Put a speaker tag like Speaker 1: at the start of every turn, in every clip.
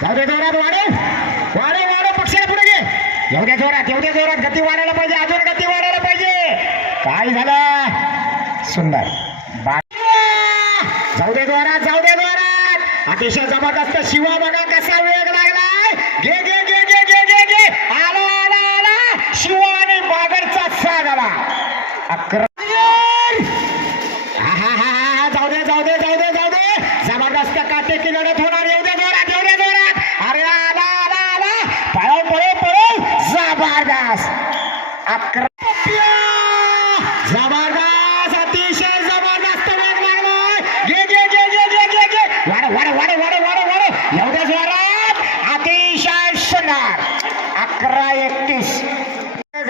Speaker 1: जाऊ दे जोरात वाढे. वाढे वाढे पक्षाला पुढे घे. येऊ जोरात येऊ जोरात. गती वाढायला पाहिजे अजून गती वाढायला पाहिजे. काय झालं? सुंदर. जाऊ दे जोरात जाऊ दे जोरात. अतिशय जबरदस्त शिवा बघा कसा वेळ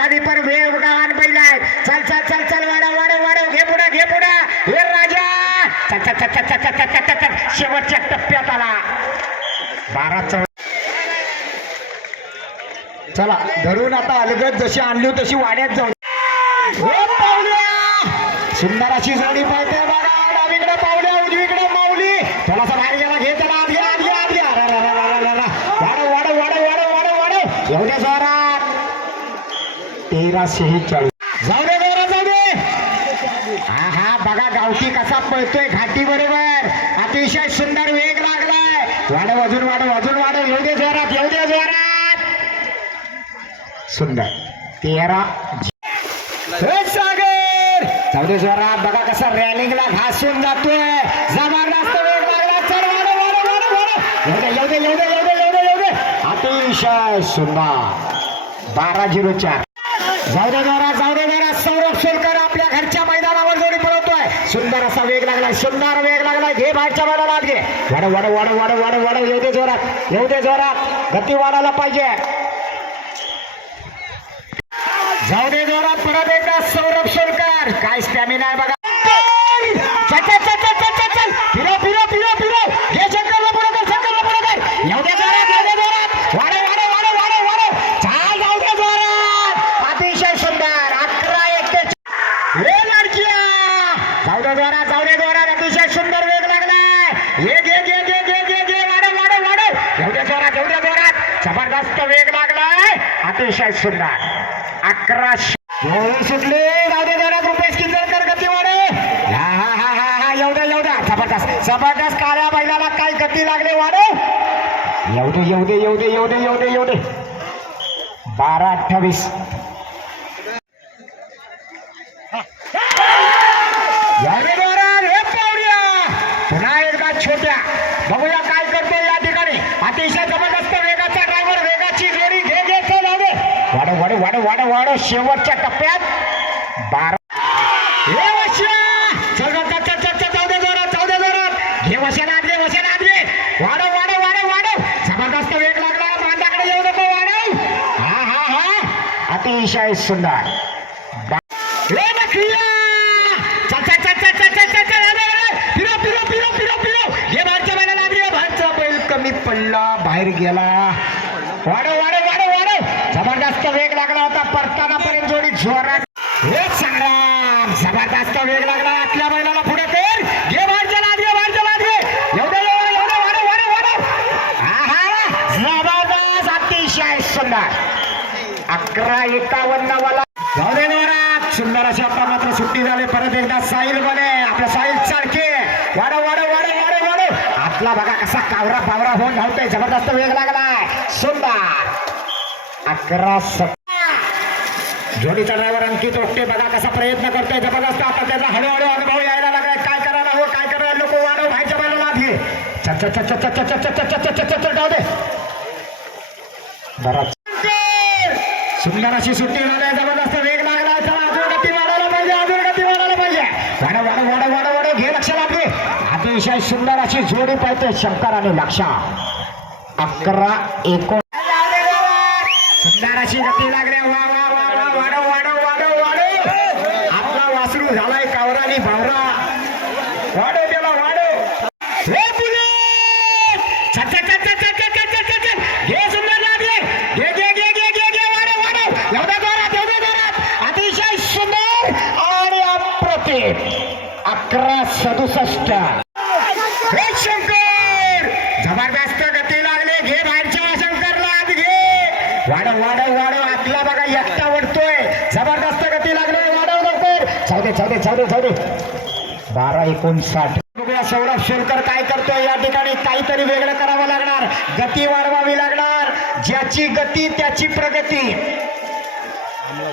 Speaker 1: झाली पण वेगवान बैल आहे चल चल चल चल वाढव वाढव वाढव घे पुढा घे पुढा हे राजा चल चल चल चल चल चल चल चल चल शेवटच्या टप्प्यात आला बारा चौ चला धरून आता अलगद जशी आणली तशी वाड्यात जाऊ सुंदर अशी जोडी पाहते बघा डावीकडे पावल्या उजवीकडे माऊली थोडासा बाहेर गेला घे त्याला आत घे आत घे आत घे अरे, अरे, वाढव वाढव वाढव वाढव वाढव वाढव एवढ्या जोरा तेराशे चाळीस जाऊ दे जोरात जाऊ दे. हा हा बघा गावठी कसा पळतोय घाटी बरोबर. अतिशय सुंदर वेग लागलाय. वाढव अजून वाढव अजून वाढव. येऊ दे जोरात येऊ दे जोरात. सुंदर. तेरा हे सागर! जाऊ दे जोरात. बघा कसा रॅलिंगला घासून जातोय. जबरदस्त वेग लागला. चल दे येऊ दे येऊ दे येऊ दे येऊ दे येऊ दे. अतिशय सुंदर. बारा झिरो चार. जाऊ दे जरा जाऊ दे जरा सौरभ सोलकर आपल्या घरच्या मैदानावर जोडी पळवतोय. सुंदर असा वेग लागलाय सुंदर वेग लागलाय. घे बाहेरच्या मैदानात घे. वड वड वड वड वड वड येऊ दे जोरात येऊ दे जोरात. गती वाढायला पाहिजे. जाऊ दे जोरात परत एकदा सौरभ सोलकर काय स्टॅमिना आहे बघा. जास्त वेग लागलाय. अतिशय सुंदर. अकराशे. सुटले. राधे दादा रुपेश किंजरकर गतीवाडे हा हा हा जबरदस्त जबरदस्त काळ्या बैलाला काय गती लागले वाडे? एवढे एवढे एवढे एवढे एवढे एवढे. बारा अठ्ठावीस. पुन्हा एकदा छोट्या. बघूया काय करतो या ठिकाणी. अतिशय जबरदस्त. वाढ वाढ शेवटच्या टप्प्यात येऊ नको वाढव हा हा हा अतिशय सुंदर हे बैल कमी पडला बाहेर गेला वाड वाढव जोरात. एक संग्राम. जबरदस्त वेग लागला. आपल्या बैलाला पुढे कर घे बाहेरच्या लाद घे. बाहेरच्या लाद घे एवढं एवढं वाढव वाढव वाढव आहा. जबरदस्त. अतिशय सुंदर. अकरा एकावन्न वाला जाऊ दे जोरात. सुंदर अशी आता मात्र सुट्टी झाली. परत एकदा साहिल बने. आपल्या साहिल चालके वाढव वाढव वाढव वाढव वाढव. आपला बघा कसा कावरा पावरा होऊन धावतोय. जबरदस्त वेग लागलाय. सुंदर. अकरा जोडी ड्रायव्हर आणखी तोटते बघा कसा प्रयत्न करतोय जबरदस्त आता त्याचा हळूहळू अनुभव यायला लागलाय काय करायला हो काय करायला नको वाढव व्हायच्या बायला लाभ घे सुंदर अशी सुट्टी होणार जबरदस्त वेग लागला अजून गती वाढायला पाहिजे अजून गती वाढायला पाहिजे वाढव वाढव वाढव वाढव वाढव घे लक्ष लागले अतिशय सुंदर अशी जोडी पाहिजे शंकर आणि लक्षा अकरा एकोण सुंदर अशी गती लागली वा वा चौसष्ट शंकर! जबरदस्त गती लागले. घे बाहेरच्या शंकरला आत घे. वाढव वाढव वाढव. आतला बघा एकटा वडतोय जबरदस्त गती लागले. वाढव लवकर. चौदे चौदे चौदे चौदे बारा एकोणसाठ. बघूया सौरभ सोलकर काय करतोय. या ठिकाणी काहीतरी वेगळं करावं लागणार. गती वाढवावी लागणार. ज्याची गती त्याची प्रगती.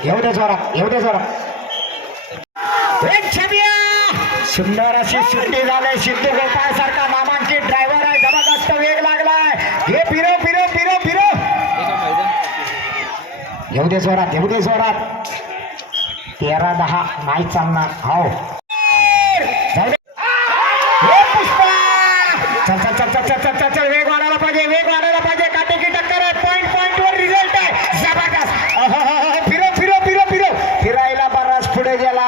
Speaker 1: एवढे जोरा एवढे जोरा एक छबिया सुंदर अशी सुट्टी झाली. सिद्धू गोपाळ सारखा मामांची ड्रायव्हर आहे. जबरदस्त वेग लागलाय. हे फिरो फिरो फिरो फिरो. घेऊ दे जोरात घेऊ दे जोरात. तेरा दहा नाही चालणार. हो. चल चल चल चल चल चल चल वेग वाढायला पाहिजे वेग वाढायला पाहिजे. काटे की टक्कर आहे पॉईंट पॉईंट वर रिझल्ट आहे. जबरदस्त. फिरो फिरो फिरो फिरो. फिरायला बराच पुढे गेला.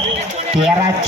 Speaker 1: que era